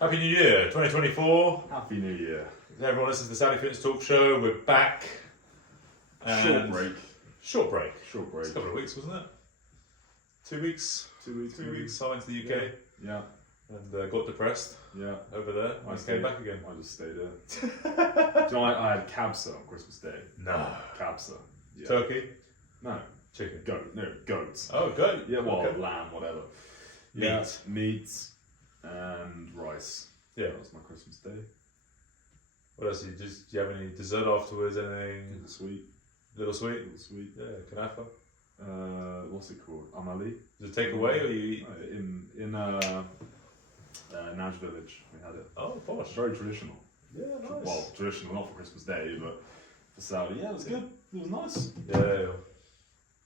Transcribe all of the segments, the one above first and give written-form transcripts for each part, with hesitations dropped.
Happy New Year, 2024. Happy New Year. Everyone listens to the Saudi Fitness Talk Show. We're back. Short break. Short break. Short break. It's a couple of weeks, wasn't it? 2 weeks. 2 weeks. 3 weeks. I went to the UK Yeah. and got depressed Yeah. over there. I came back again. I just stayed there. Do you know, I had kabsa on Christmas Day. No. Kabsa. Yeah. Turkey? No. Chicken? Goat. No, goats. Oh, goat. Yeah, well, Okay. lamb, whatever. Meat. Yeah, meat and rice. Yeah. That was my Christmas Day. What else? Do you have any dessert afterwards? Anything? Little sweet. Little sweet? Little sweet. Yeah, kanafa. What's it called? Amali. Is it takeaway or you eat? In Naj Village, we had it. Oh, It's posh. very traditional. Yeah, nice. Well, traditional, not for Christmas Day, but for Saudi. Yeah, it was good. It was nice.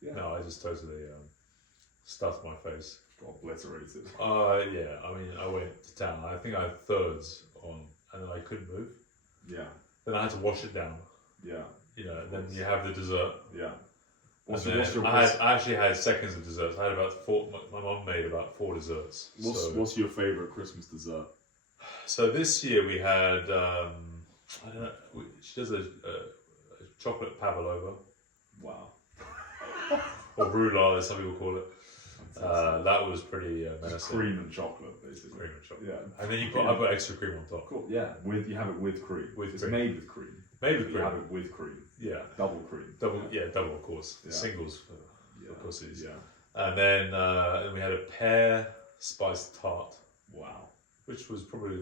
Yeah. No, I just totally stuffed my face. Got obliterated. Yeah, I mean, I went to town. I think I had thirds on, and then I couldn't move. Yeah, Then I had to wash it down, yeah, and then you have the dessert. yeah. What's I actually had seconds of desserts. I had about 4, my mum made about 4 desserts. What's your favourite Christmas dessert? So this year we had, I don't know, she does a chocolate pavlova, Wow. or roulade as some people call it. That was pretty menacing. Cream and chocolate, basically. Cream and chocolate. Yeah. And then I put extra cream on top. Cool. Yeah, you have it with cream. It's cream. made with cream. Made with You cream. have it with cream. Yeah. Double cream. Double, of course. Yeah. Singles, Yeah. of course it is. Yeah. And then we had a pear spiced tart, Wow. which was probably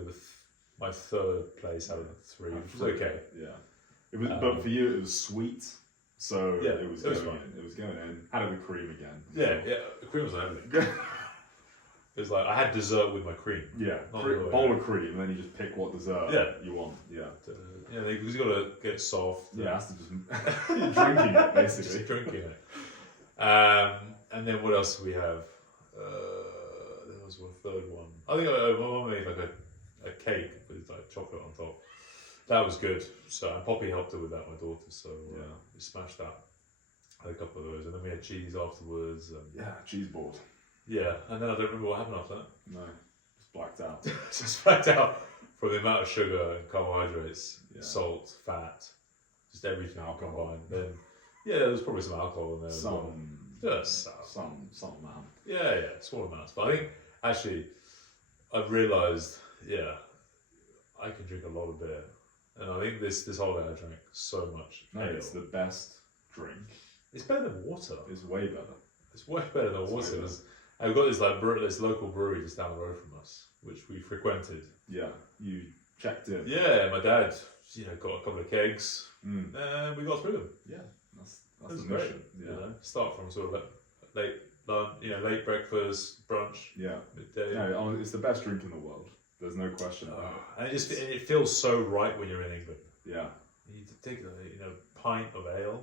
my third place out of 3, which was okay. Yeah. It was, but for you, it was sweet. So Yeah, it was it was going fine. in. It was going in. Had it with cream again. Yeah, the cream was on everything. It was like I had dessert with my cream. Yeah. Not Bowl of cream, and then you just pick what dessert you want. Yeah. Because you got to get it soft. Yeah, that's just you're drinking it basically. Just drinking it. And then what else do we have? There was one third one. I think my mum made like a cake with like chocolate on top. That was good. So and Poppy helped her with that, my daughter. So we smashed that. Had a couple of those, and then we had cheese afterwards. Yeah, cheese board. Yeah, and then I don't remember what happened after that. No, just blacked out. Just blacked out from the amount of sugar and carbohydrates, salt, fat, just everything combined. Then there was probably some alcohol in there. Some amount. Yeah, small amounts. But I think actually I've realised, I can drink a lot of beer, and I think this holiday I drank so much. No, it's the best drink. It's better than water. It's way better. It's way better than water. And we've got this local brewery just down the road from us, which we frequented. Yeah, you checked in. Yeah, my dad, got a couple of kegs, Mm. and we got through them. Yeah, that's That's the great. mission. Yeah, Start from sort of late lunch, late breakfast, brunch, yeah. midday. No, it's the best drink in the world. There's no question about it. And it feels so right when you're in England. Yeah, You take a pint of ale.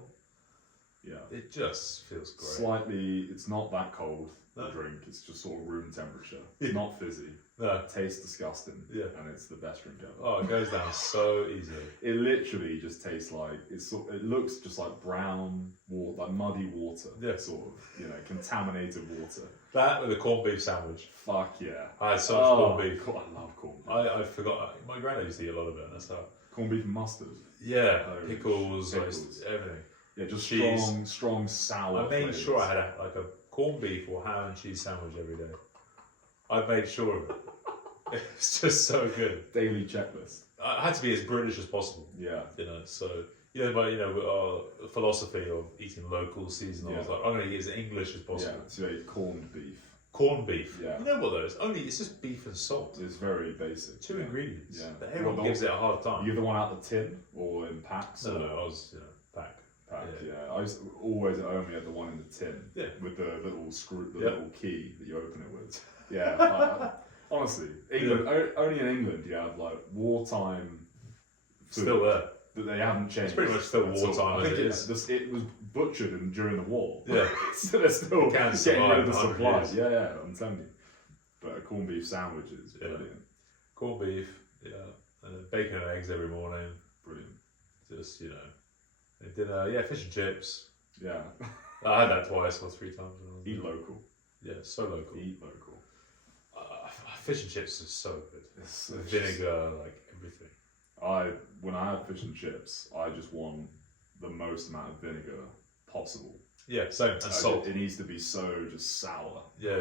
yeah. It just feels great. Slightly, it's not that cold. The No. drink, it's just sort of room temperature. It's not fizzy. No. It tastes disgusting. Yeah. And it's the best drink ever. Oh, it goes down so easily. It literally just tastes like it looks just like brown water, like muddy water. Yeah. Sort of, contaminated water. That with a corned beef sandwich. Fuck yeah. I had so much corned beef. God, I love corned beef. I forgot. My granddad used to eat a lot of it. That's how. Corned beef and mustard. Yeah, Oh, pickles, pickles. everything. Yeah, just Cheese. strong sour. I made flavours. sure I had a corned beef or ham and cheese sandwich every day. I made sure of it. It's just so good. Daily checklist. I had to be as British as possible. Yeah. So our philosophy of eating local, seasonal. Yeah. I was like, I'm going to eat as English as possible. Yeah. So you ate corned beef. Corned beef. Yeah. You know what though? It's just beef and salt. It's very basic. 2 ingredients. Yeah. But everyone gives it a hard time. You the one out the tin or in packs? No, or I was pack. pack. Yeah. Yeah. I used to always only had the one in the tin. Yeah. With the little screw, the Yeah. little key that you open it with. Yeah. Honestly, England. Only in England you have like wartime. Food Still there. that they haven't changed. It's pretty much still at all. wartime I as think it is. It was butchered during the war. Yeah. So they're still Can getting survive rid of the 100 supplies. years. Yeah, I'm telling you. But a corned beef sandwich is brilliant. Corned beef, and then bacon and eggs every morning. Brilliant. Just, and dinner, fish and chips. Yeah. I had that twice or 3 times. Eat local. Yeah, so local. Eat local. I Fish and chips is so good. It's The vinegar, like everything. When I have fish and chips, I just want the most amount of vinegar possible. Yeah, same. And salt. It needs to be so just sour. Yeah.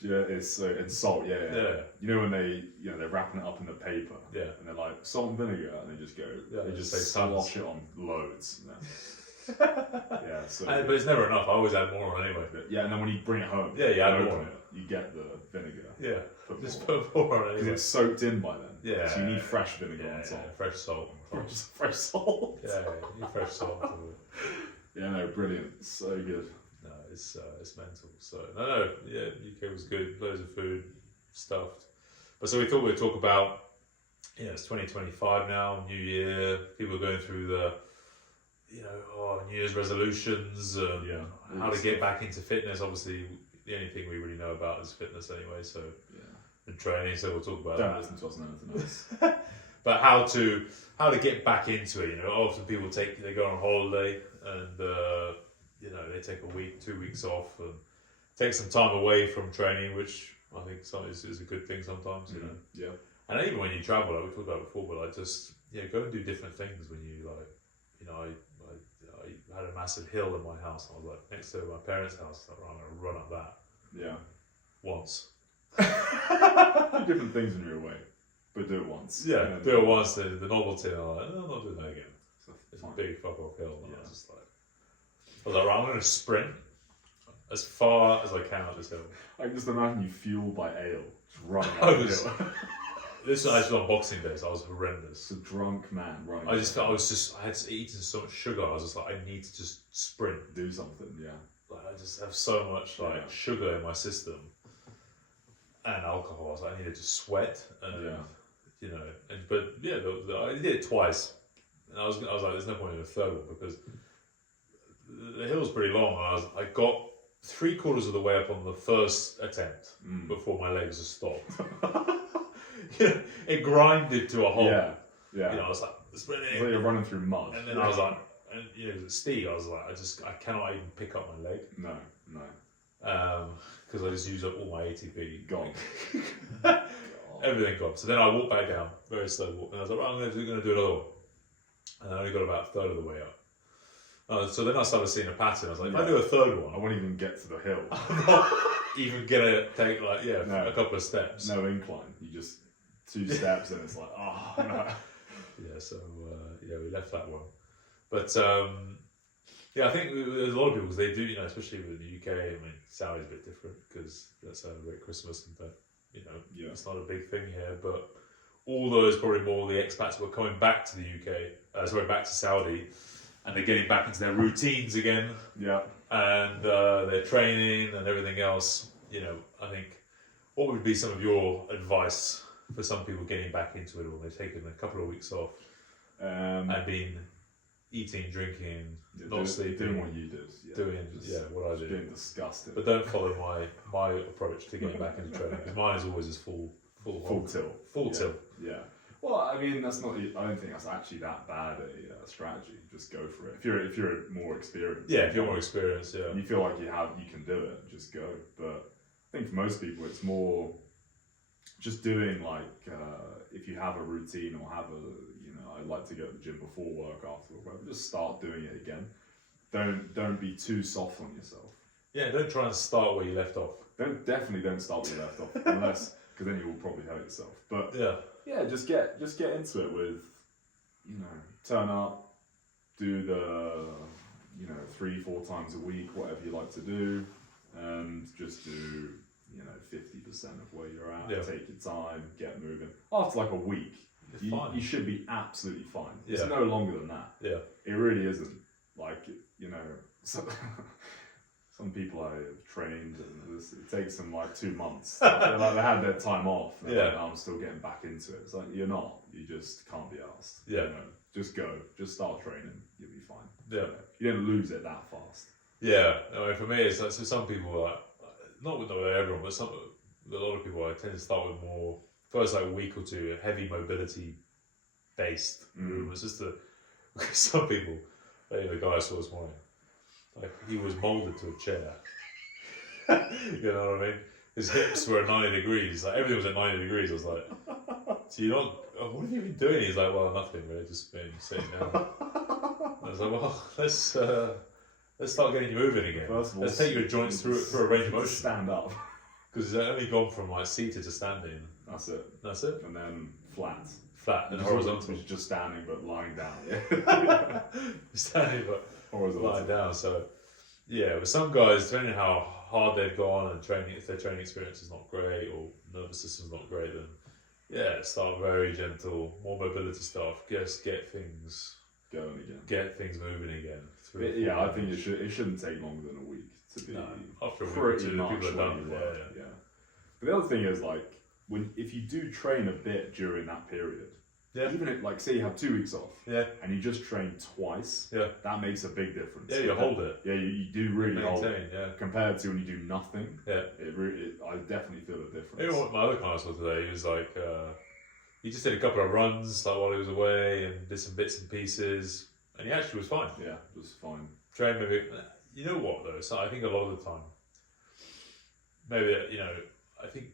Yeah, and salt. Yeah. You know when they're wrapping it up in the paper. Yeah. And they're like salt and vinegar, and they just go. Yeah, they just say slosh it on loads. Yeah. So. But it's never enough. I always add more on anyway. Yeah, and then when you bring it home, Yeah, you add open more. it, you get the vinegar. Yeah. Just put more on because anyway. it's soaked in by then. Yeah. So you need fresh vinegar on Yeah, top. fresh salt on top. Just fresh salt. Yeah, you need fresh salt. Yeah, no, brilliant. So good. No, it's mental. So no, yeah, UK was good. Loads of food, stuffed. But so we thought we'd talk about, it's 2025 now, New Year. People are going through the, New Year's resolutions and how to get back into fitness. Obviously, the only thing we really know about is fitness anyway. So and training. So we'll talk about Don't that. listen to us on anything else. But how to get back into it. Often people they go on holiday and they take a week, 2 weeks off and take some time away from training, which I think is a good thing sometimes. Yeah. And even when you travel, like we talked about before, but just go and do different things when you I had a massive hill in my house. I was like next to my parents' house. I'm going to run up that. Yeah. Once. Do different things when you're away, but do it once. Yeah, do it once. The novelty. And I'm like, no, I'm not doing that again. It's a fine. big fuck off hill. And I was like, right, I'm going to sprint as far as I can up this hill. I can just imagine you fueled by ale, just running I up the was- hill. This was actually on Boxing Day, so I was horrendous. It's a drunk man running. I had eaten so much sugar. I was just like, I need to just sprint. do something. Yeah. Like, I just have so much sugar in my system and alcohol. I was like, I needed to sweat and I did it twice. And I was like, there's no point in a third one because the hill's pretty long. And I got 3/4 of the way up on the first attempt before my legs just stopped. It grinded to a halt. Yeah. I was like, sprinting. It's like you're running through mud. And then I was like, Steve, I was like, I cannot even pick up my leg. No. Because I just used up all my ATP. Gone. Everything gone. So then I walked back down, very slow walk, and I was like, right, I'm going to do another one. And I only got about a third of the way up. So then I started seeing a pattern. I was like, if I do a third I one, won't even get to the hill. I'm not even going to take a couple of steps. No incline. You just 2 steps and it's like, oh no. We left that one. But I think there's a lot of people, because they do, especially with the UK. I mean, Saudi's a bit different because let's celebrate Christmas and it's not a big thing here. But all those probably more the expats who are coming back to the UK, back to Saudi, and they're getting back into their routines again. Yeah. And their training and everything else. I think what would be some of your advice for some people getting back into it, or they've taken a couple of weeks off and been eating, drinking, not sleeping, doing what you did, what I do, being disgusting. But don't follow my approach to getting back into training, because mine is always just full tilt. Yeah. Well, I mean, that's not. I don't think that's actually that bad a strategy. Just go for it. If you're more experienced. Yeah, if you're more experienced, and you feel like you can do it, just go. But I think for most people, it's more just doing if you have a routine or have I like to go to the gym before work, after work, just start doing it again. Don't be too soft on yourself. Yeah, don't try and start where you left off. Definitely don't start where you left off, unless because then you will probably hurt yourself. But just get into it with turn up, do the 3-4 times a week, whatever you like to do, and just do 50% of where you're at. Yeah. Take your time, get moving. After like a week, you should be absolutely fine. It's no longer than that. Yeah. It really isn't. Some people I have trained and it takes them 2 months. They had their time off. And I'm still getting back into it. It's like, you're not. You just can't be asked. Yeah. Just go. Just start training. You'll be fine. Yeah. You don't lose it that fast. Yeah. I mean, for me, it's like, so some people not with everyone, but a lot of people I tend to start with more first week or two heavy mobility based movements. Just some people, the guy I saw this morning, he was molded to a chair. You know what I mean? his hips were at 90 degrees. Like everything was at 90 degrees. I was like, so you're not. What have you been doing? He's like, well, nothing really, just been sitting down. I was like, well, let's start getting you moving again. First of all, let's take your joints through a range of motion. Stand up. Because it's only gone from like seated to standing. That's it. That's it. And then flat. Flat and horizontal. Which is just standing but lying down. Yeah. Standing but horizontal. Lying down. So yeah, with some guys, depending on how hard they've gone and training, if their training experience is not great or nervous system's not great, then yeah, start very gentle, more mobility stuff. Just get things going again. Get things moving again. I think it shouldn't take longer than a week to be after a week or two, people are done. Yeah. But the other thing is like if you do train a bit during that period, even if like say you have 2 weeks off, and you just train twice, that makes a big difference. Yeah, you hold it. Yeah, you do really maintain, hold it. Compared to when you do nothing. Yeah, I definitely feel a difference. Even what my other client saw today, he was like, he just did a couple of runs like while he was away and did some bits and pieces, and he actually was fine. Yeah, it was fine. Trained maybe. You know what though? So I think a lot of the time, maybe I think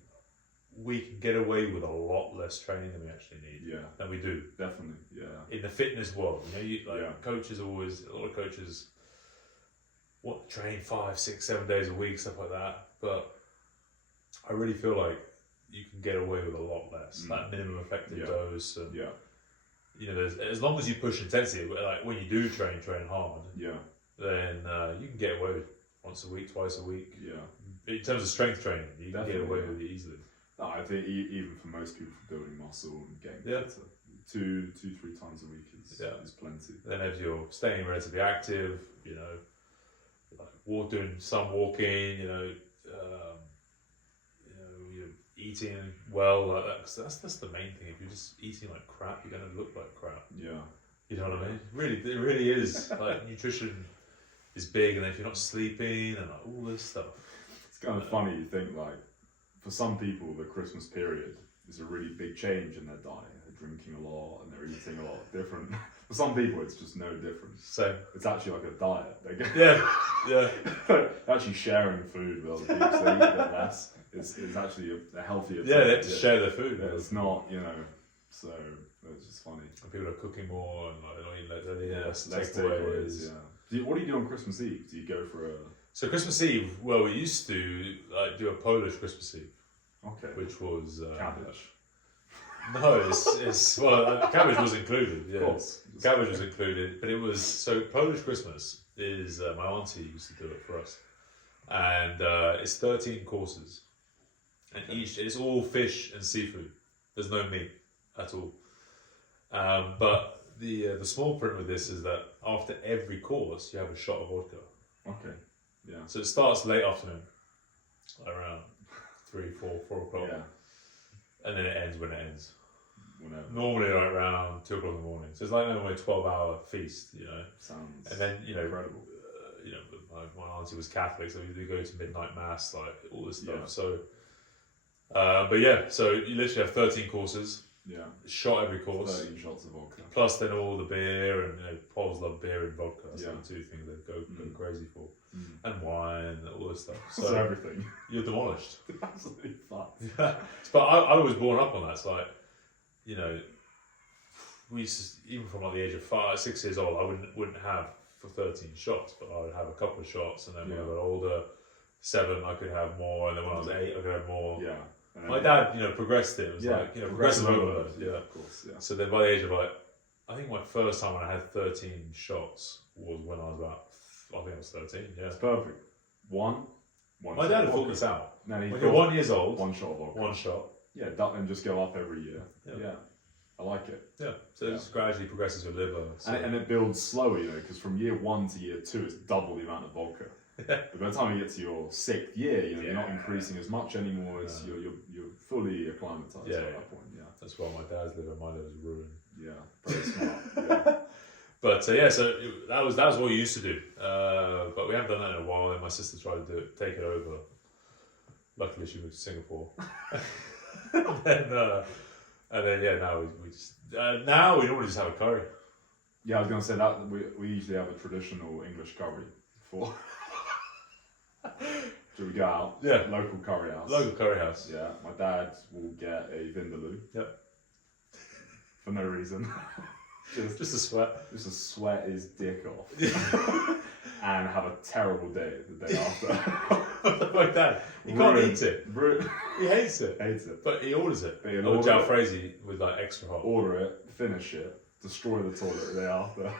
we can get away with a lot less training than we actually need. Yeah. Than we do. Definitely. Yeah. In the fitness world, coaches always, a lot of coaches train 5, 6, 7 days a week, stuff like that. But I really feel like you can get away with a lot less. That minimum effective dose. And, there's, as long as you push intensity, like when you do train hard. Yeah. Then you can get away with once a week, twice a week. Yeah. In terms of strength training, you can get away with it easily. No, I think even for most people building muscle and getting better, 2, 3 times a week is plenty. Then if you're staying relatively active, like doing some walking, you're eating well, like that. 'Cause that's the main thing. If you're just eating like crap, you're gonna look like crap. Yeah. You know what I mean? It really is. Like nutrition is big, and if you're not sleeping and like all this stuff. It's kind of funny. You think like. For some people, the Christmas period is a really big change in their diet. They're drinking a lot and they're eating a lot different. For some people, it's just no different. So it's actually like a diet. They're actually sharing food with other people, so they eat a bit less. It's actually a healthier. Yeah, they have to share their food. Yeah, it's not, so it's just funny. And people are cooking more and like they're not eating less takeaways. Yeah. What do you do on Christmas Eve? Do you go for a? So Christmas Eve, well, we used to do a Polish Christmas Eve. Okay. Which was cabbage. No, cabbage was included. Yeah, of course. Cabbage was included, but it was so Polish Christmas is my auntie used to do it for us, and it's 13 courses, and it's all fish and seafood. There's no meat at all. But the small print with this is that after every course you have a shot of vodka. Okay. Yeah. So it starts late afternoon, around 3, 4 o'clock. Yeah. And then it ends when it ends. Whenever. Normally like around 2 o'clock in the morning. So it's like a 12-hour feast, Sounds and then, incredible. My auntie was Catholic, so we do go to midnight mass, like all this stuff. Yeah. So, so you literally have 13 courses. Yeah. Shot every course. 13 shots of vodka. Plus then all the beer, and Poles love beer and vodka. That's the two things they go crazy for. And wine and all this stuff. So everything. You're demolished. Absolutely fucked. Yeah. But I was born up on that. It's like, we used to, even from like the age of 5, 6 years old, I wouldn't have for 13 shots, but I would have a couple of shots, and then when I got older, 7, I could have more, and then when I was 8, I could have more. Yeah. My dad, progressed it. It was like, progressive overload. Yeah, of course. Yeah. So then by the age of I think my first time when I had 13 shots was when I was about, I think I was 13. Yeah. It's perfect. One. My dad had thought this out. No, when you're 1 year old, one shot of vodka. One shot. Yeah, and just go up every year. Yeah. I like it. Yeah. So it just gradually progresses your liver. So. And it builds slowly, because from year 1 to year 2, it's double the amount of vodka. But by the time you get to your 6th year, you're not increasing as much anymore. It's you're fully acclimatized at that point. Yeah, that's why my dad's liver, my liver's ruined. Yeah, very smart. Yeah. But so that was what we used to do. But we haven't done that in a while. And my sister tried to take it over. Luckily, she moved to Singapore. and then now we just now we normally just have a curry. Yeah, I was going to say that we usually have a traditional English curry for. Do we go out? Yeah. Local curry house. Local curry house. Yeah. My dad will get a vindaloo. Yep. For no reason. Just a sweat. Just to sweat his dick off. And have a terrible day the day after. Like that. He can't eat it. He hates it. Hates it. But he orders it. He'll Or order jalfrezi with like extra hot. Order it, finish it, destroy the toilet the day after.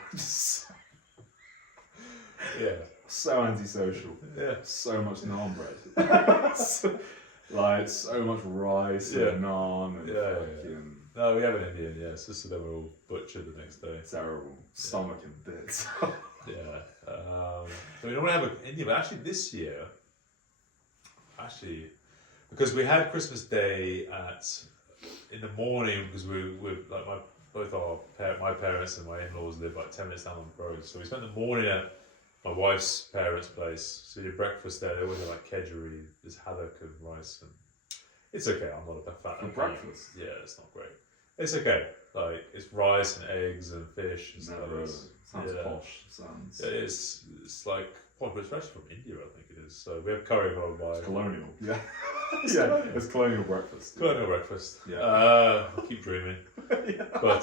Yeah. So antisocial. Yeah. So much naan bread. Like so much rice and naan and fucking... No, we have an Indian, yes. Just so then we're all butchered the next day. Terrible. Stomach in bits. Yeah. So we normally have an Indian, but actually this year, because we had Christmas Day in the morning, because we're like my parents and my in-laws live like 10 minutes down the road, so we spent the morning at my wife's parents' place. So we did breakfast there. They always have like kedgeree, there's haddock and rice, and it's okay. I'm not a fan For of breakfast? Yeah, it's not great. It's okay. Like it's rice and eggs and fish and stuff. Sounds posh. Sounds. Yeah, it's like posh, but it's actually from India, I think it is. So we have curry followed by Colonial. Yeah. Yeah, it's colonial breakfast. Colonial breakfast. Yeah. I keep dreaming. But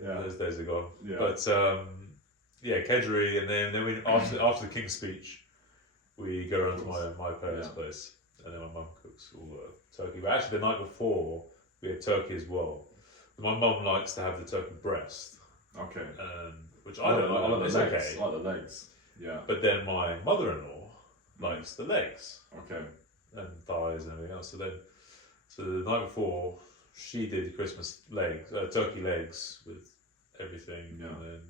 those days are gone. Yeah. But kedgeree, and then we after the King's speech, we go around to my parents' place, and then my mum cooks all the turkey. But actually, the night before we had turkey as well. My mum likes to have the turkey breast. Okay. Which I don't like. I like It's the legs. okay. I like the legs. Yeah. But then my mother-in-law likes the legs. Okay. And thighs and everything else. So the night before, she did Christmas legs, turkey legs with everything, Yeah. and then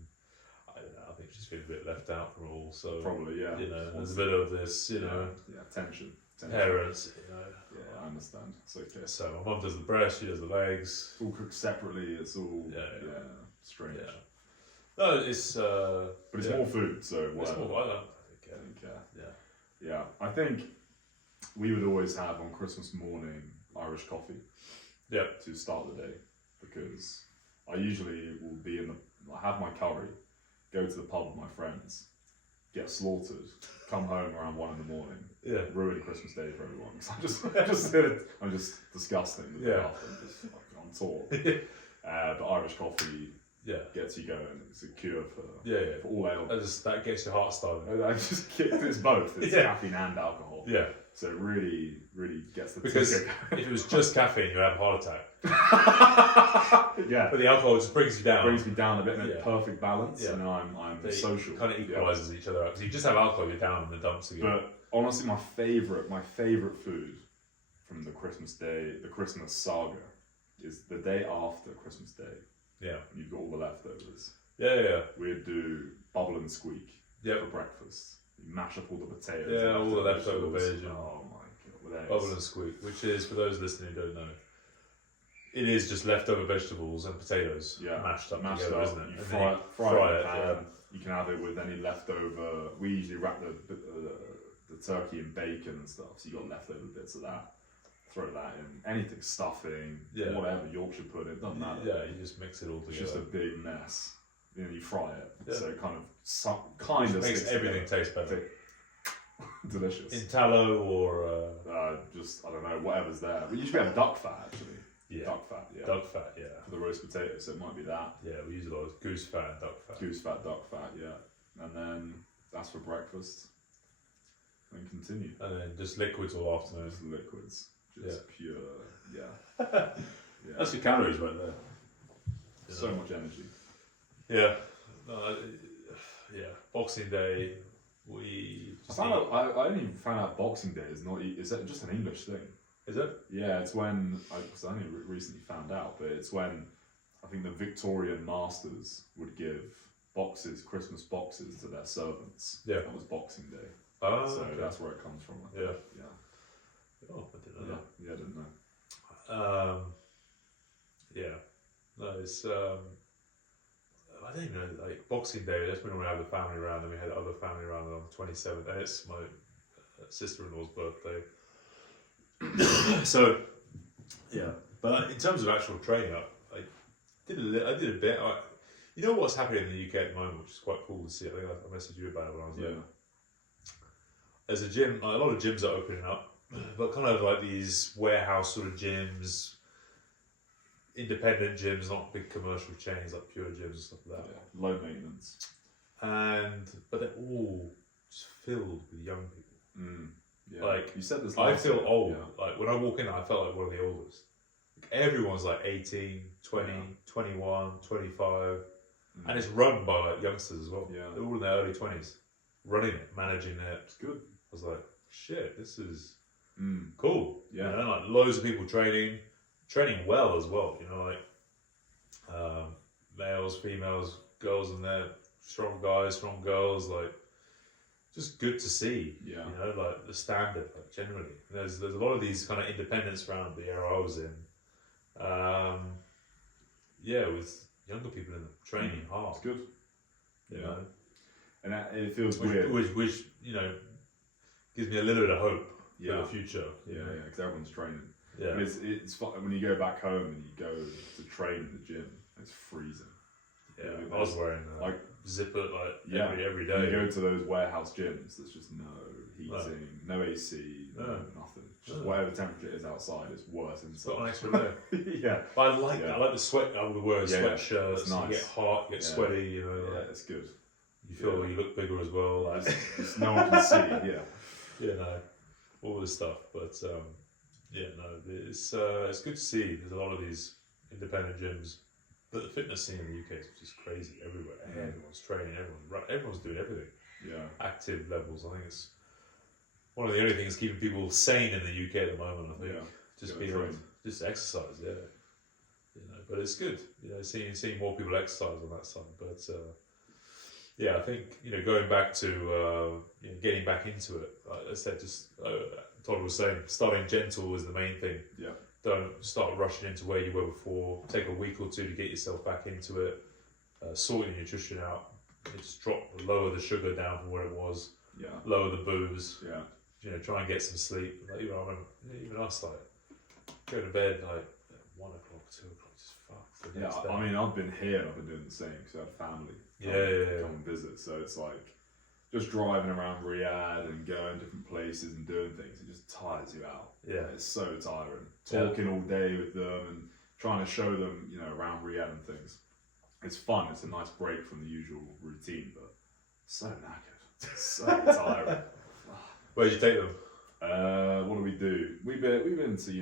I don't know. I think she's feeling a bit left out from it all. So Probably, yeah. You know, there's a bit of this, tension. Parents, Yeah, I understand. It's okay. So my mum does the breast, she does the legs. It's all cooked separately. It's all strange. Yeah. No, it's but it's more food, so it's more. I don't think, Yeah. Yeah, I think we would always have on Christmas morning Irish coffee. Yeah. To start the day, because I usually will be I have my curry, go to the pub with my friends, get slaughtered, come home around 1 a.m. Yeah. Ruin Christmas Day for everyone. Because I'm just disgusting the day after. I'm just like on tour. But Irish coffee gets you going. It's a cure for all ailments. That gets your heart started. I just it's both. It's caffeine and alcohol. Yeah. So it really gets the because ticker going. If it was just caffeine, you'd have a heart attack. Yeah. But the alcohol just brings you down. Brings me down a bit in a perfect balance. Yeah. And I'm social. Kind of equalises each other out. Because you just have alcohol, you're down in the dumps again. But honestly, my favourite food from the Christmas Day, the Christmas saga, is the day after Christmas Day. Yeah. And you've got all the leftovers. Yeah. We'd do bubble and squeak for breakfast. You mash up all the potatoes. Yeah, all the leftover veg. Oh my god. Bubble and squeak, which is, for those listening who don't know, it is just leftover vegetables and potatoes mashed up together, isn't it? You fry it. You can have it with any leftover. We usually wrap the turkey in bacon and stuff, so you got leftover bits of that. Throw that in. Anything, stuffing, whatever, Yorkshire pudding, it doesn't matter. Yeah, you just mix it all together. It's just a big mess. Then you fry it, so it kind of makes everything taste better. Delicious. In tallow or just I don't know, whatever's there. We usually have duck fat actually. Yeah. Duck fat. For the roast potatoes, so it might be that. Yeah, we use a lot of goose fat and duck fat. Goose fat, duck fat, and then that's for breakfast. And continue. And then just liquids all afternoon. Just liquids. Just pure. That's your calories right there. So much energy. Yeah. Boxing Day, I only found out Boxing Day is just an English thing. Is it? Yeah, it's when I only recently found out, but it's when I think the Victorian masters would give Christmas boxes to their servants. Yeah, that was Boxing Day. Oh, so that's where it comes from. Yeah. Oh, I didn't know. Yeah, I didn't know. No, it's I don't even know. Like Boxing Day, that's when we had the family around, and we had other family around on the 27th, and it's my sister-in-law's birthday. So, but in terms of actual training, I did a bit. You know what's happening in the UK at the moment, which is quite cool to see. I think I messaged you about it when I was there. there's a gym, like a lot of gyms are opening up, but kind of like these warehouse sort of gyms, independent gyms, not big commercial chains like Pure Gyms and stuff like that. Yeah, low maintenance. But they're all just filled with young people. Yeah. Like, you said this. I feel old. Like when I walk in, I felt like one of the oldest. Like, everyone's like 18, 20, 21, 25, and it's run by like youngsters as well. Yeah, they're all in their early 20s, running it, managing it. It's good. I was like, shit, this is cool. Yeah, you know, like loads of people training well as well. You know, like males, females, girls in there, strong guys, strong girls, like. Just good to see, you know, like the standard, like generally. There's a lot of these kind of independents around the era I was in. With younger people in them, training hard. It's good. You know? And it feels weird. Which, you know, gives me a little bit of hope for the future. Yeah, because everyone's training. Yeah. And it's fun when you go back home and you go to train in the gym, it's freezing. Yeah, I was wearing like zipper every day. You go to those warehouse gyms. There's just no heating, no AC, nothing. Just whatever temperature it is outside is worse inside. Got an extra layer. Yeah, but I like the sweat. I would wear sweatshirts. Nice. You get hot, you get sweaty. You know, yeah, it's good. You feel you look bigger as well. Like just no one can see. Yeah, all this stuff. But it's good to see. There's a lot of these independent gyms. But the fitness scene in the UK is just crazy everywhere. Everyone's training, everyone's doing everything. Yeah. Active levels. I think it's one of the only things keeping people sane in the UK at the moment. I think just being just exercise. Yeah. You know, but it's good. You know, seeing more people exercise on that side. But I think going back to getting back into it. Like I said, just Todd was saying, starting gentle is the main thing. Yeah. Don't start rushing into where you were before. Take a week or two to get yourself back into it. Sort your nutrition out. Just lower the sugar down from where it was. Yeah. Lower the booze. Yeah. You know, try and get some sleep. Like, I remember, even us, like, go to bed like at 1 o'clock, 2 o'clock, just fucked. Yeah, I mean, I've been here and I've been doing the same because I had family come and visit. So it's like just driving around Riyadh and going different places and doing things. It just tires you out. Yeah, it's so tiring. Talking all day with them and trying to show them, around Riyadh and things. It's fun. It's a nice break from the usual routine, but so knackered. It's so tiring. Where'd you take them? What do we do? We've been to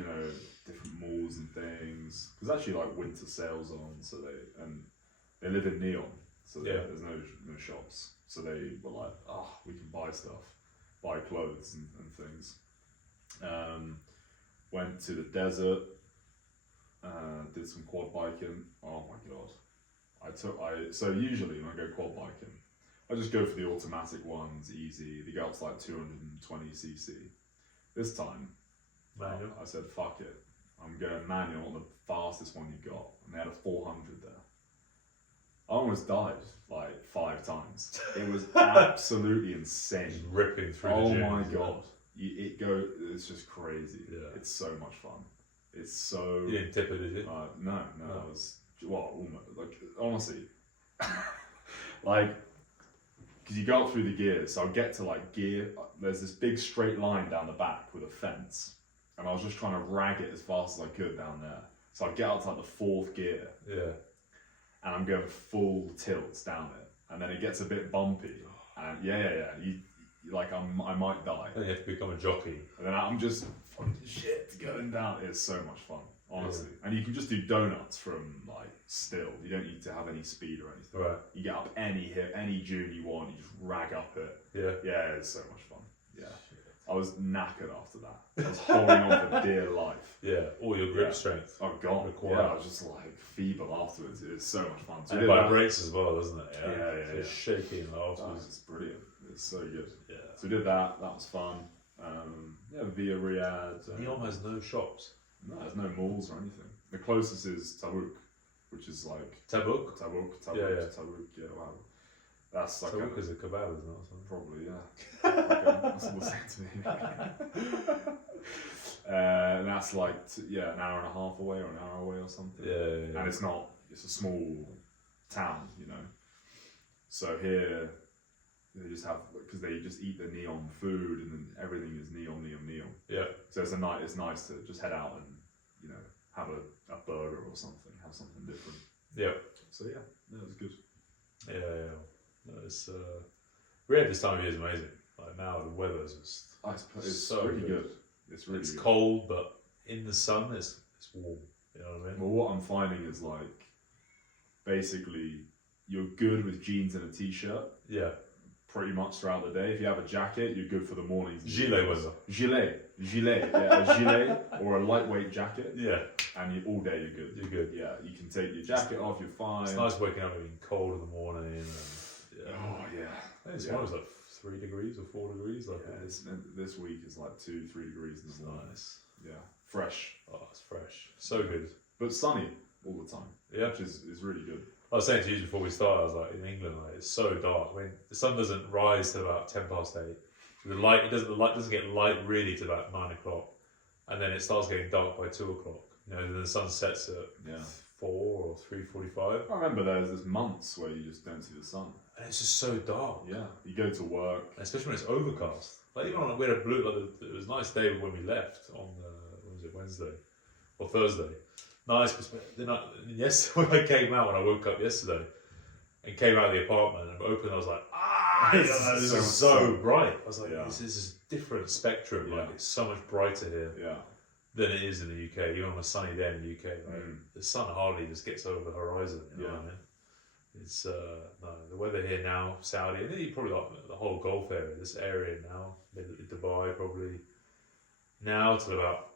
different malls and things. There's actually like winter sales on, so they live in Neon, so there's no shops. So they were like, we can buy stuff, buy clothes and things. Went to the desert, did some quad biking. Oh my god! So usually when I go quad biking, I just go for the automatic ones, easy. They go up to like 220cc. This time, manual. I said, fuck it. I'm going manual on the fastest one you got, and they had a 400 there. I almost died like 5 times. It was absolutely insane. Just ripping through the gym. Oh my god. It's just crazy. Yeah. It's so much fun. It's so... You didn't tip it, did you? No. I was... almost. Like, honestly. Like, because you go up through the gears, so I'll get to like gear... There's this big straight line down the back with a fence. And I was just trying to rag it as fast as I could down there. So I get up to like the 4th gear. Yeah. And I'm going full tilts down it. And then it gets a bit bumpy. And I might die. Then you have to become a jockey. And then I'm just fucking shit going down. It's so much fun, honestly. Yeah. And you can just do donuts from like still. You don't need to have any speed or anything. Right. You get up any hip, any dune you want. You just rag up it. Yeah. Yeah, it's so much fun. Yeah. Shit. I was knackered after that. I was holding on for dear life. Yeah. All your grip strength. Oh god. Yeah. I was just like feeble afterwards. It was so much fun. So and it vibrates as well, doesn't it? Yeah. It's shaking afterwards. It's brilliant. It's so good. Yeah. So we did that. That was fun. Via Riyadh. Neon has no shops. No, there's no malls or anything. The closest is Tabuk, which is like Tabuk. Yeah. Tabuk. Yeah. Wow. That's like Tabuk is a kebab, isn't it? Probably, yeah. That's what they say to me. And that's like an hour and a half away or an hour away or something. Yeah. And it's a small town, So here, they just have, because they just eat the neon food and then everything is neon. Yeah. So it's nice to just head out and, you know, have a burger or something, have something different. Yeah. So yeah, that was good. Yeah. No, it's really, this time of year is amazing. Like now the weather's just It's so really good. It's really good. Cold, but in the sun it's warm. You know what I mean? Well, what I'm finding is like, basically, you're good with jeans and a t-shirt. Yeah. Pretty much throughout the day. If you have a jacket, you're good for the mornings. Gilet weather. Gilet. Yeah, a gilet or a lightweight jacket. Yeah. And all day you're good. You're good. Yeah, you can take your jacket off. You're fine. It's nice waking up and being cold in the morning. And, yeah. Oh yeah. I think it's like 3 degrees or 4 degrees. Like this week is like 2-3 degrees in the morning. Nice. Yeah. Fresh. Oh, it's fresh. So good. But sunny all the time. Yeah. Which is really good. I was saying to you before we started, I was like, in England, like, it's so dark. I mean, the sun doesn't rise till about 8:10. So the light doesn't get light really till about 9 o'clock, and then it starts getting dark by 2 o'clock. You know, then the sun sets at 4 or 3:45. I remember there's months where you just don't see the sun, and it's just so dark. Yeah, you go to work, and especially when it's overcast. Like even on we had a blue. Like it was a nice day when we left on what was it, Wednesday or Thursday. Nice perspective. Then when I came out, when I woke up yesterday and came out of the apartment and opened, I was like, this is so bright. I was like, this is a different spectrum. Like it's so much brighter here than it is in the UK. Even on a sunny day in the UK, like, the sun hardly just gets over the horizon. You know what I mean? It's no, the weather here now, Saudi, and then you probably like the whole Gulf area. This area now, Dubai probably now till about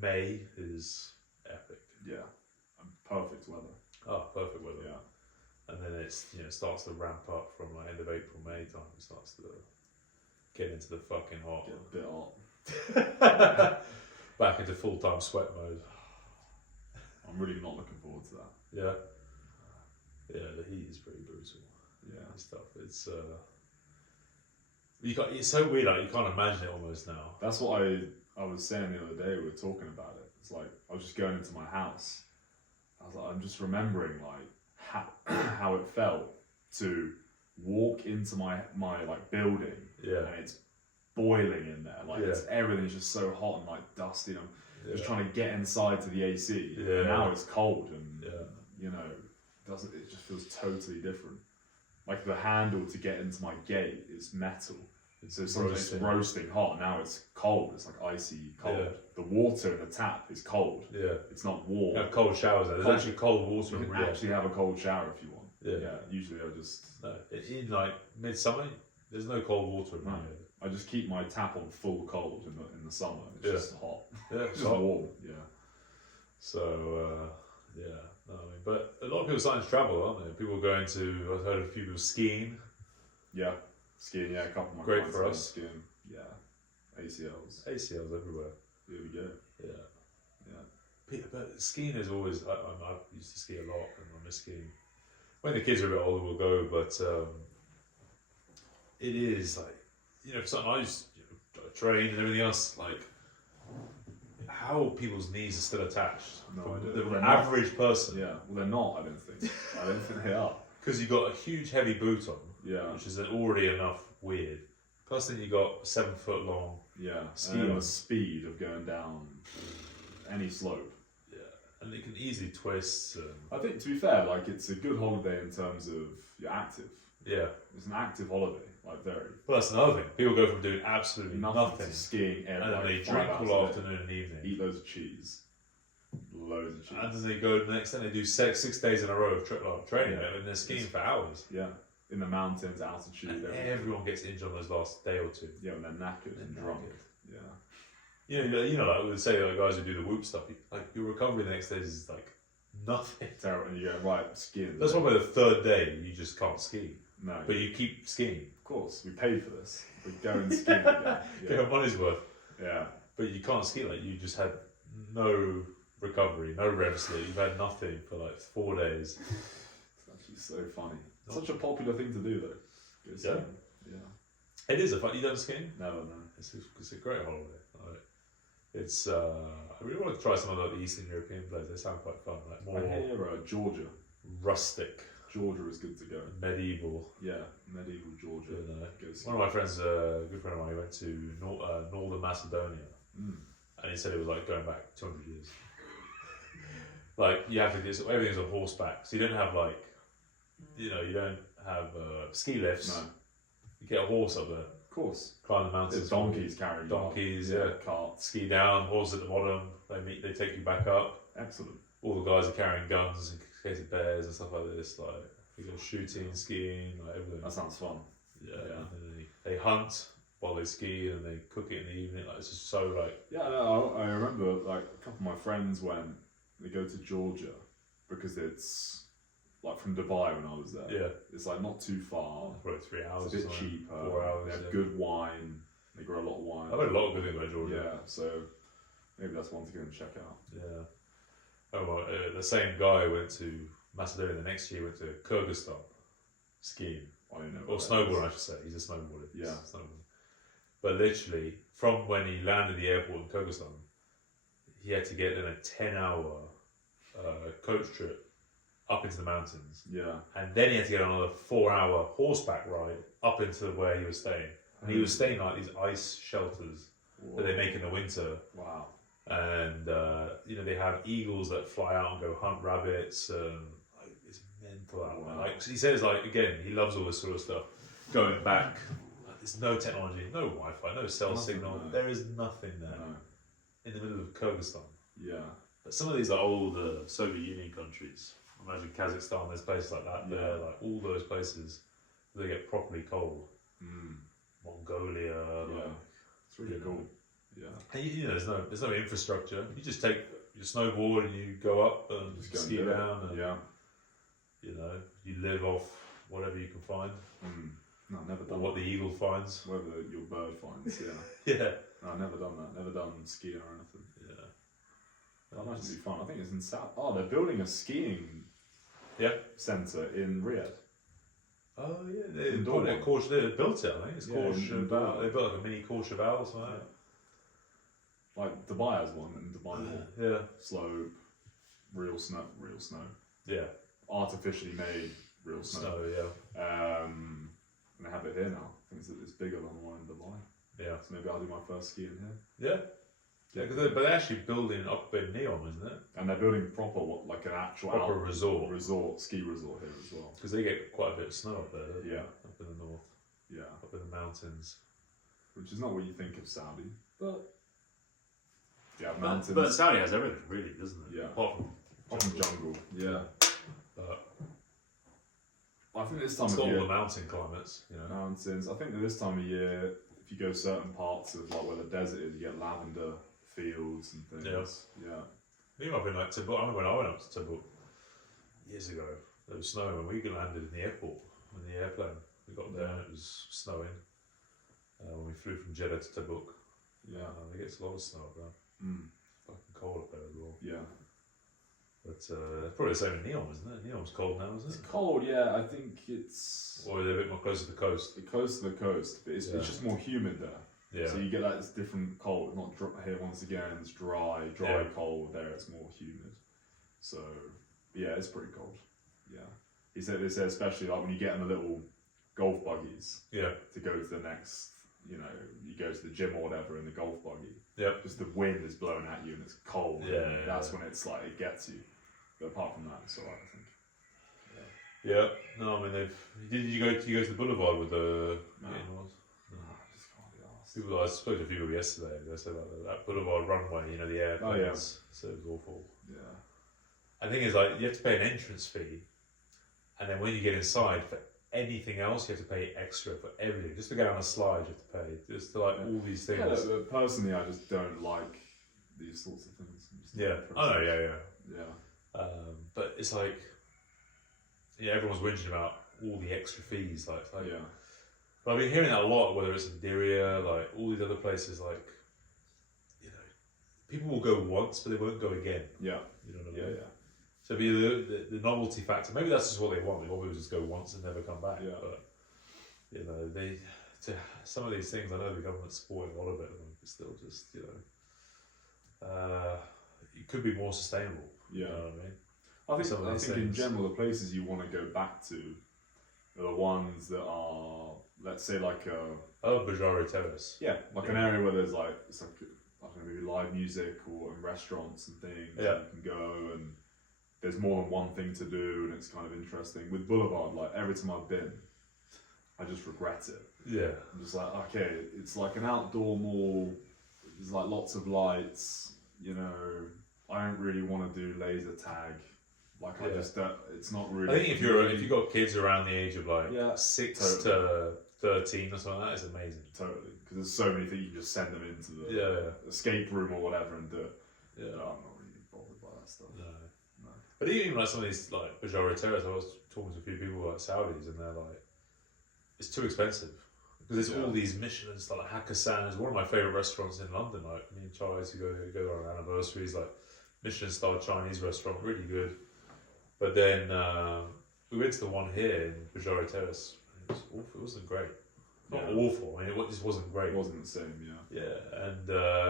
May is epic. Yeah, perfect weather. Oh, perfect weather. Yeah, and then it's starts to ramp up from like end of April, May time. It starts to get into the fucking hot. Get a bit hot. Back into full-time sweat mode. I'm really not looking forward to that. Yeah. Yeah, the heat is pretty brutal. Yeah, and stuff. It's it's so weird. Like you can't imagine it almost now. That's what I was saying the other day. We were talking about it. It's like I was just going into my house. I was like, I'm just remembering like how it felt to walk into my like building. Yeah. And it's boiling in there. Like everything's just so hot and like dusty. I'm just trying to get inside to the AC. Yeah. And now it's cold and you know, it just feels totally different. Like the handle to get into my gate is metal. So sometimes it's roasting hot. Now it's cold. It's like icy cold. Yeah. The water in the tap is cold. Yeah. It's not warm. You have cold showers there. There's actually cold water. You can actually have a cold shower if you want. Yeah. Yeah. Usually I just in like midsummer. There's no cold water around here. I just keep my tap on full cold in the summer. It's just hot. Yeah. It's just warm. Yeah. So no, I mean, but a lot of people are starting to travel, aren't they? People going to. I've heard of a few people skiing. Yeah. Skiing, a couple of my great for us. Skiing, ACLs everywhere. Here we go. Yeah. But skiing is always. I used to ski a lot, and I miss skiing. When the kids are a bit older, we'll go. But it is like for something I used to train and everything else. Like how people's knees are still attached. No, the average person. Yeah. Well, they're not. I don't think they are. Because you've got a huge heavy boot on. Yeah. Which is already enough weird. Plus then you got 7 foot long. Yeah. Ski and the speed of going down any slope. Yeah. And it can easily twist. I think to be fair, like it's a good holiday in terms of you're active. Yeah. It's an active holiday, like very. Well, that's another thing. People go from doing absolutely nothing to skiing and then they drink all afternoon and evening. Eat loads of cheese. Loads of cheese. And then they go the next day they do 6 days in a row of training and they're skiing for hours. Yeah. In the mountains, altitude. And everyone gets injured on those last day or two. Yeah, when they're knackered and drunk. Yeah. You know, like we would say, like guys who do the whoop stuff, like your recovery the next day is like nothing. Terrible. And you go, right, skiing. That's why by the 3rd day you just can't ski. No. But you keep skiing. Of course, we paid for this. We go and ski again. Get your money's worth. Yeah. But you can't ski, like you just had no recovery, no REM sleep. You've had nothing for like 4 days. It's actually so funny. Such a popular thing to do though. Yeah. Yeah. It is a fun. You done skiing? No. It's a great holiday. It's I really want to try some of the Eastern European places. They sound quite fun. Like more I hear Georgia. rustic. Georgia is good to go. Medieval. Yeah, medieval Georgia. One of my friends, a good friend of mine, he went to Northern Macedonia, and he said it was like going back 200 years. Like you have to do everything's on horseback, so you don't have like, you don't have ski lifts. No. You get a horse up there. Of course. Climb the mountains. There's donkeys carrying donkeys, carts. Ski down, horse at the bottom. They take you back up. Excellent. All the guys are carrying guns in case of bears and stuff like this. Like you go shooting, skiing, like everything. That sounds fun. Yeah. And they hunt while they ski and they cook it in the evening. Like it's just so like. Yeah, no, I remember like a couple of my friends went. They go to Georgia because it's like from Dubai when I was there. Yeah. It's like not too far. Probably 3 hours. It's a bit cheaper. 4 hours. They have good wine. They grow a lot of wine. I've heard a lot of good things about Georgia. Yeah, so maybe that's one to go and check out. Yeah. Oh well, the same guy went to Macedonia the next year. Went to Kyrgyzstan skiing. I don't know. Or snowboarding, I should say. He's a snowboarder. Yeah. But literally, from when he landed at the airport in Kyrgyzstan, he had to get in a 10-hour coach trip up into the mountains. Yeah. And then he had to get on another 4-hour horseback ride up into where he was staying. And he was staying like these ice shelters that they make in the winter. Wow. And they have eagles that fly out and go hunt rabbits. It's mental out there. Like he says, like again, he loves all this sort of stuff. Going back, there's no technology, no Wi-Fi, no cell signal. No. There is nothing there in the middle of Kyrgyzstan. Yeah. But some of these are old Soviet Union countries. Imagine Kazakhstan. There's places like that there. Like all those places, they get properly cold. Mongolia. It's really cool. Yeah. And there's no infrastructure. You just take your snowboard and you go up and ski down. And, you live off whatever you can find. No, never done. Or what the eagle finds. Whatever your bird finds. Yeah. Yeah. No, I've never done that. Never done skiing or anything. Yeah. That might be fun. I think it's in South. Oh, they're building a skiing. Centre in Riyadh. Oh yeah, they built it. I think it's Courchevel. They built like a mini Courchevel or something. Like Dubai has one in Dubai. Yeah. Slope, real snow. Yeah. Artificially made real snow. And they have it here now. I think it's bigger than the one in Dubai. Yeah. So maybe I'll do my first skiing here. Yeah. Yeah, but they're actually building up in Neom, isn't it? And they're building proper, like an actual ski resort here as well. Because they get quite a bit of snow up there. Yeah. Up in the north. Yeah. Up in the mountains. Which is not what you think of Saudi, but mountains. But Saudi has everything, really, doesn't it? Yeah. Apart from jungle. Yeah. But I think this time it's of got year, all the mountain climates, Mountains. I think that this time of year, if you go certain parts of like where the desert is, you get lavender fields and things. Yeah. Maybe I've been like Timbuktu. I remember when I went up to Timbuktu years ago. There was snow when we landed in the airport in the airplane. We got there and it was snowing. When we flew from Jeddah to Timbuktu. Yeah. It gets a lot of snow up there. Fucking cold up there as well. Yeah. But it's probably the same in Neom, isn't it? Neom's cold now, isn't it? It's cold, yeah. I think it's. Or they're a bit more close to the coast. Close to the coast, but it's just more humid there. Yeah. So you get that different cold. Not here once again. It's dry cold. There it's more humid. So yeah, it's pretty cold. Yeah. They said especially like when you get in the little golf buggies. Yeah. To go to the next, you go to the gym or whatever in the golf buggy. Yeah. Just the wind is blowing at you and it's cold. Yeah. That's when it's like it gets you. But apart from that, it's alright, I think. Yeah. No, I mean Did you go to the boulevard with the? No. No. I just can't be arsed. People, I spoke to a few people yesterday. They said like that boulevard runway, the airplanes. So it was awful. Yeah. I think it's like you have to pay an entrance fee, and then when you get inside for anything else, you have to pay extra for everything. Just to get on a slide, you have to pay. Just to all these things. Yeah, personally, I just don't like these sorts of things. Oh no, yeah. But it's like, everyone's whinging about all the extra fees. Like. But I've been hearing that a lot. Whether it's in Diriyah, like all these other places, like, people will go once, but they won't go again. Yeah. You know what I mean? Yeah. So it'd be the novelty factor. Maybe that's just what they want. They want people to just go once and never come back. Yeah. But some of these things, I know the government's supporting a lot of it, but still, just it could be more sustainable. Yeah. You know what I mean? I think in general, the places you want to go back to are the ones that are, let's say, like Bajari Terrace. Yeah, like an area where there's like, it's like, I don't know, maybe live music or in restaurants and things. Yeah. And you can go and there's more than one thing to do and it's kind of interesting. With Boulevard, like every time I've been, I just regret it. Yeah. I'm just like, okay, it's like an outdoor mall. There's like lots of lights. You know, I don't really want to do laser tag. Like I just don't. It's not really. I think if you've got kids around the age of like 6 to 13 or something, that is amazing. Totally, because there's so many things you can just send them into the escape room or whatever and do it. Yeah, no, I'm not really bothered by that stuff. No. But even like some of these like Bajari Terrace, I was talking to a few people like Saudis, and they're like, it's too expensive. Because there's all these Michelin stuff, like Hakkasan is one of my favourite restaurants in London. Like me and Charlie used to go on our anniversaries, like Michelin style Chinese restaurant, really good. But then we went to the one here in Bajari Terrace. It was awful. It wasn't great. Not awful. I mean, it just wasn't great. It wasn't the same. Yeah. Yeah, and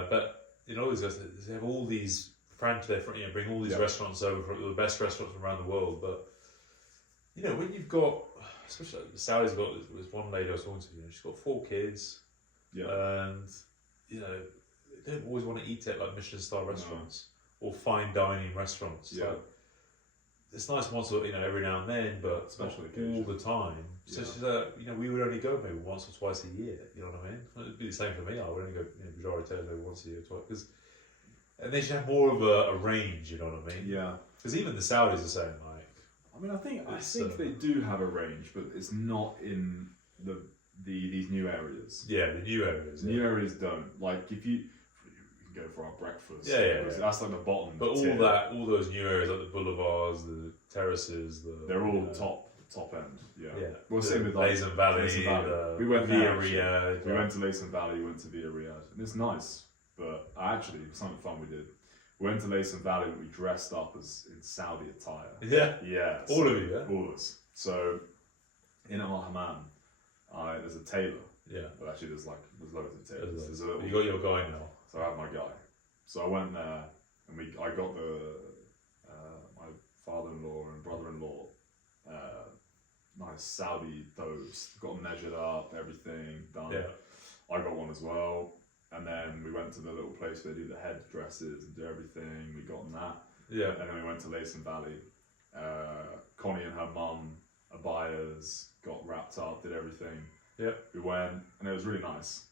but all these guys, they have all these franchise, bring all these restaurants over, the best restaurants from around the world. But when you've got, especially Sally's got, there's one lady I was talking to, she's got 4 kids, and they don't always want to eat at like Michelin star restaurants or fine dining restaurants. Yeah. So it's nice once every now and then, but especially all the time. So she's we would only go maybe once or twice a year. You know what I mean? It'd be the same for me. I would only go Bajari Terrace maybe once a year, twice. And they should have more of a range. You know what I mean? Yeah. Because even the Saudis are saying like. I mean, I think they do have a range, but it's not in these new areas. Yeah, the new areas. New areas don't. Like if you can go for our breakfast. Yeah. That's like the bottom. But all those new areas, like the boulevards, the terraces, they're all top end. Yeah. Well, same with Lazen Valley. We went Via there. Riyadh. We went to Lazen Valley. We went to Via Riyadh, and it's nice. But actually, something fun we did. We went to Lazen Valley, but we dressed up as in Saudi attire. Yeah. Yeah. All of you, yeah? All of us. So, in Al Hammam, there's a tailor. Yeah. But actually, there's loads of tailors. You got your guy now. So I have my guy. So I went there, and I got my father-in-law and brother-in-law nice Saudi those. Got them measured up, everything done. Yeah. I got one as well. And then we went to the little place where they do the head dresses and do everything. We got them that. Yeah. And then we went to Lazen Valley. Connie and her mum, abayas, got wrapped up, did everything. Yeah. We went, and it was really nice.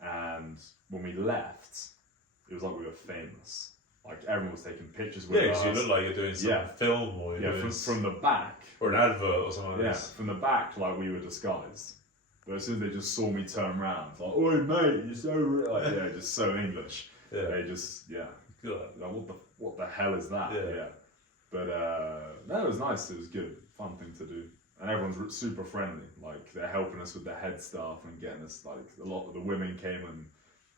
And when we left, it was like we were famous. Like everyone was taking pictures with us. Yeah, because you look like you're doing some film or from the back. Or an advert or something like this. From the back, like we were disguised. But as soon as they just saw me turn around, like, "Oi, mate, you're so just so English." Yeah. They just Good. Like, what the hell is that? Yeah. But no, it was nice. It was good, fun thing to do, and everyone's super friendly. Like they're helping us with the head stuff and getting us like a lot of the women came and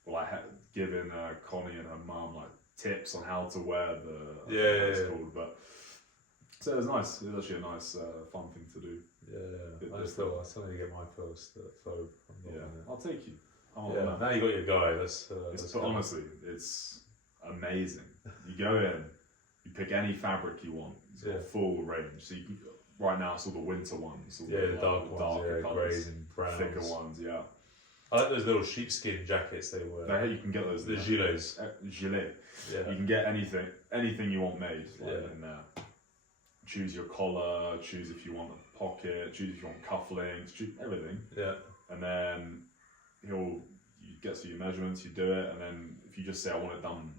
were like giving Connie and her mum like tips on how to wear the it's called. But so it was nice. It was actually a nice fun thing to do. Yeah, I still need to get my first phobe. I'll take you. Now you got your guy. But honestly, it's amazing. You go in, you pick any fabric you want. It's got a full range. So you can, right now it's all the winter ones. All the dark ones, colours, greys and browns. thicker ones. Yeah. I like those little sheepskin jackets they wear. You can get those. The gilets. Gilet. Yeah. You can get anything you want made in there. Choose your collar, choose if you want a pocket, choose if you want cufflinks, choose everything. Yeah. And then you get your measurements, you do it, and then if you just say I want it done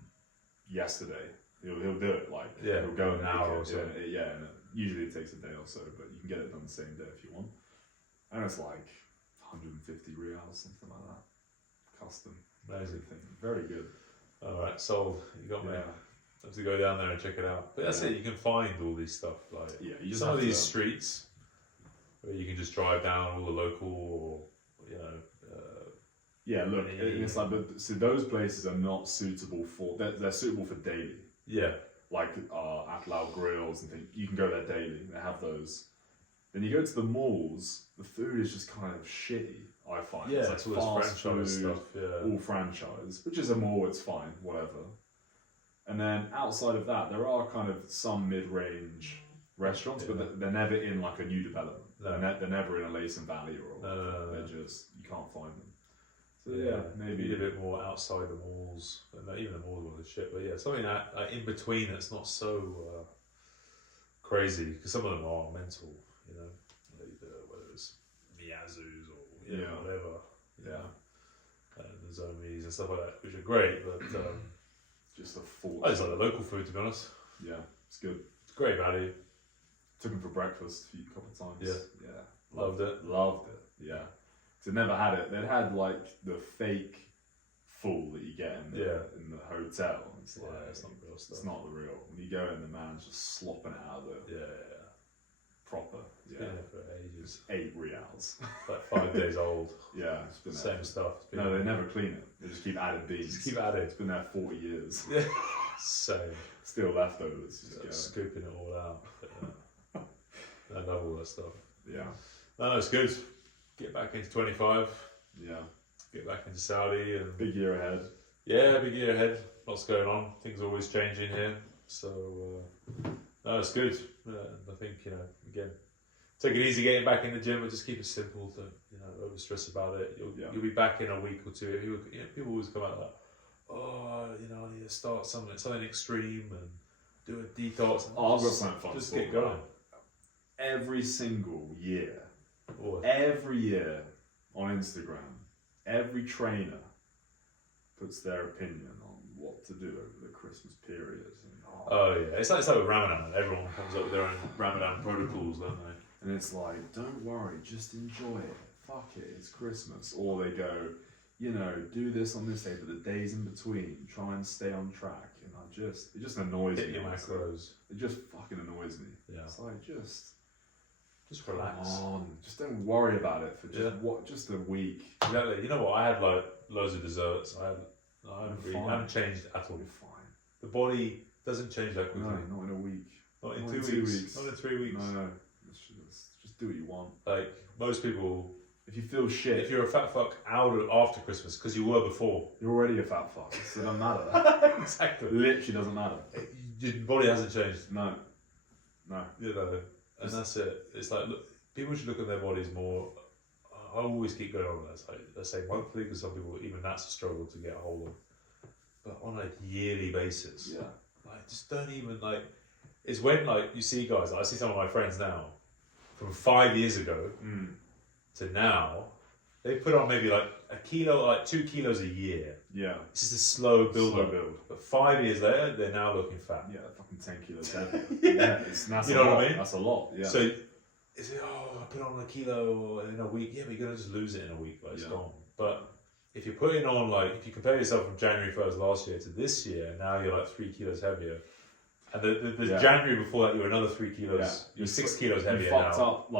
yesterday, he'll do it. He'll go an hour or so. And usually it takes a day or so, but you can get it done the same day if you want. And it's like 150 riyals, something like that. Custom. Amazing. Very good. Alright, sold. You got me. I have to go down there and check it out. But that's it, you can find all these stuff. You just some of these streets where you can just drive down all the local look, it's like, so those places are not suitable for, they're suitable for daily. Yeah. Like Atlau grills and things, you can go there daily, they have those. Then you go to the malls, the food is just kind of shitty, I find. Yeah, it's like fast franchise food, stuff, all franchise, which is a mall, it's fine, whatever. And then outside of that, there are kind of some mid-range restaurants, but they're never in like a new development. No. They're never in a Leyson Valley or No. they're just, you can't find them. So yeah, maybe a bit more outside the malls, and even the malls are the shit. But yeah, something that in between that's not so crazy, because some of them are mental, you know, whether it's Miyazu's or whatever, and the Zomis and stuff like that, which are great, but just a full. I just like the local food, to be honest. Yeah, it's good. It's great value. Took them for breakfast a couple of times. Yeah, loved it. Yeah. So never had it. They'd had like the fake full that you get in the hotel. It's like it's not real stuff. It's not the real. When you go in, the man's just slopping it out of the proper. It's been there for ages. 8 reals. Like 5 days old. Yeah, it's been same there. stuff. No, they never clean it. They just keep adding beans. Just keep adding. It's been there 40 years. Yeah, same. Still leftovers. Just scooping it all out. I love all that stuff. Yeah. No, it's good. Get back into 25. Yeah. Get back into Saudi and big year ahead. Yeah, big year ahead. Lots going on. Things are always changing here. So no, it's good. I think again, take it easy getting back in the gym, but just keep it simple. Don't over stress about it. You'll be back in a week or two. People always come out like, I need to start something extreme and do a detox. I've got something fun. Just get going. Every single year. What? Every year on Instagram, every trainer puts their opinion on what to do over the Christmas period. It's like with Ramadan. Everyone comes up with their own Ramadan protocols, don't they? And it's like, don't worry, just enjoy it. Fuck it, it's Christmas. Or they go, do this on this day, but the days in between, try and stay on track. And it just annoys me. Hit your macros. It just fucking annoys me. Yeah. It's like, just relax. Come on. Just don't worry about it for just a week. Exactly. You know what? I had like loads of desserts. I haven't changed at all. You're fine. The body doesn't change that quickly. No, not in a week. Not in 2 weeks. Not in 3 weeks. No. Just do what you want. Like most people, if you feel shit, if you're a fat fuck after Christmas, because you were before, you're already a fat fuck. So it doesn't matter. Exactly. Literally doesn't matter. Your body hasn't changed. No. And that's it. It's like, look, people should look at their bodies more. I always keep going on that. I say monthly because some people, even that's a struggle to get a hold of. But on a yearly basis, just don't even It's when you see guys. I see some of my friends now, from 5 years ago to now, they put on maybe a kilo, 2 kilos a year. Yeah. It's just a slow build. But 5 years later, they're now looking fat. Yeah, fucking 10 kilos heavy. That's you know what I mean? That's a lot. Yeah. So, is it? I put on a kilo in a week. Yeah, but you're gonna just lose it in a week. It's gone. But if you're putting on if you compare yourself from January 1st last year to this year, now you're 3 kilos heavier. And the January before that, you were another 3 kilos. Yeah. You're 6 kilos heavier now. You fucked up.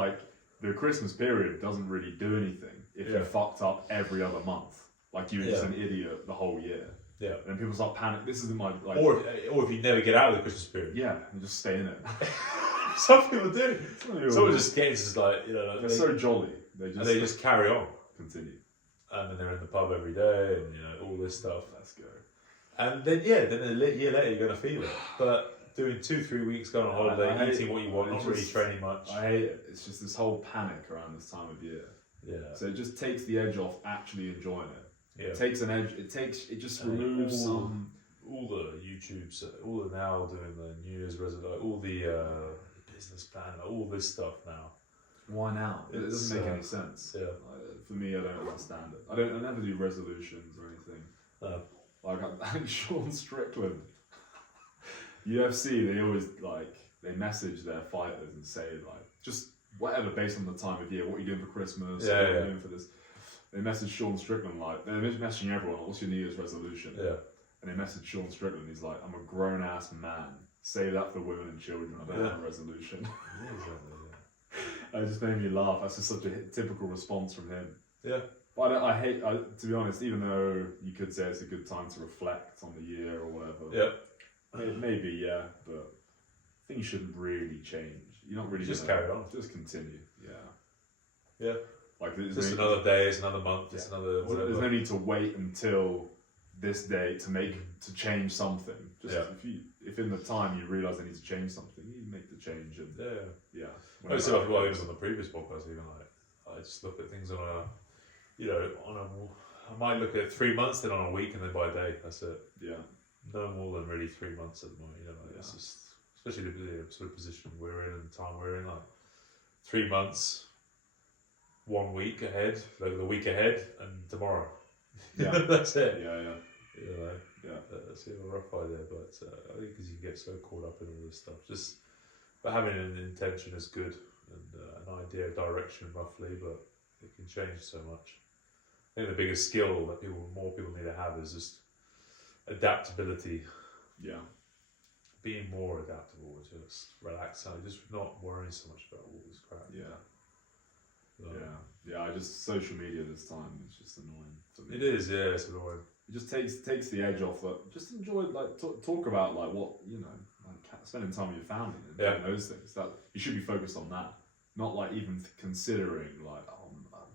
The Christmas period doesn't really do anything if you fucked up every other month. You were just an idiot the whole year. Yeah. And people start panicking. This isn't my or if you never get out of the Christmas period. Yeah, and just stay in it. Some people do. Some just get just they're so jolly. They just carry on. Continue. And then they're in the pub every day and all this stuff. Let's go. And then a year later you're gonna feel it. But doing 2-3 weeks going on holiday, eating what you want, not really training much. I hate it. It's just this whole panic around this time of year. Yeah. So it just takes the edge off actually enjoying it. Yeah. It takes an edge. It just removes some. All the YouTubes, all the now doing the New Year's resolution, all the business plan, all this stuff now. Why now? It doesn't make any sense. Yeah. For me, I don't understand it. I never do resolutions or anything. No. I think Sean Strickland, UFC, they always they message their fighters and say just whatever based on the time of year, what are you doing for Christmas, what are you doing for this. They message Sean Strickland they're messaging everyone, what's your New Year's resolution? Yeah. And they message Sean Strickland, he's like, I'm a grown ass man. Save that for women and children. I don't have a resolution. It just made me laugh. That's just such a typical response from him. Yeah. But to be honest, even though you could say it's a good time to reflect on the year or whatever. Yeah. Maybe, but I think you shouldn't really change. You're not really just carry on. Just continue. Yeah. Yeah. It's just another day, it's another month, it's another. There's no need to wait until this day to change something. Just if in the time you realise I need to change something, you make the change. And I said like what I was on the previous podcast, even like I just look at things on I might look at 3 months, then on a week, and then by a day. That's it. Yeah. No more than really 3 months at the moment. It's just, especially the sort of position we're in and the time we're in, like 3 months, 1 week ahead, like the week ahead, and tomorrow. Yeah. That's it. Yeah. That's a rough idea, but I think because you get so caught up in all this stuff, but having an intention is good and an idea of direction roughly, but it can change so much. I think the biggest skill that more people need to have is just adaptability. Yeah. Being more adaptable, just relax out, just not worrying so much about all this crap. Social media this time is just annoying for me. It is, it's annoying. It just takes the edge off. Just enjoy, like talk about like what like spending time with your family and doing those things. That you should be focused on that, not like even considering like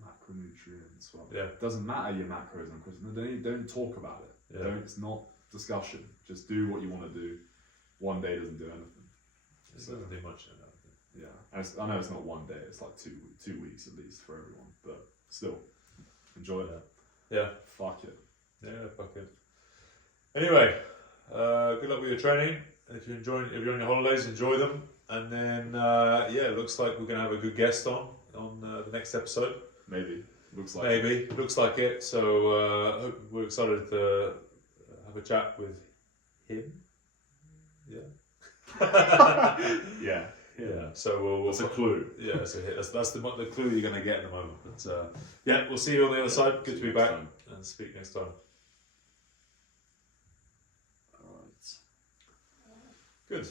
macronutrients. Well, it doesn't matter your macros and macros. Don't talk about it. Yeah. It's not discussion. Just do what you want to do. One day doesn't do anything. It doesn't do much. Yeah, and I know it's not 1 day. It's like two weeks at least for everyone. But still, enjoy it. Yeah. Fuck it. Yeah, fuck it. Anyway, good luck with your training. If you're on your holidays, enjoy them. And then it looks like we're gonna have a good guest on the next episode. Maybe. Looks like it. So we're excited to have a chat with him. Yeah. Yeah. So that's a clue. Yeah. So that's the clue you're going to get in a moment. But we'll see you on the other side. Good to be back and speak next time. All right. Good.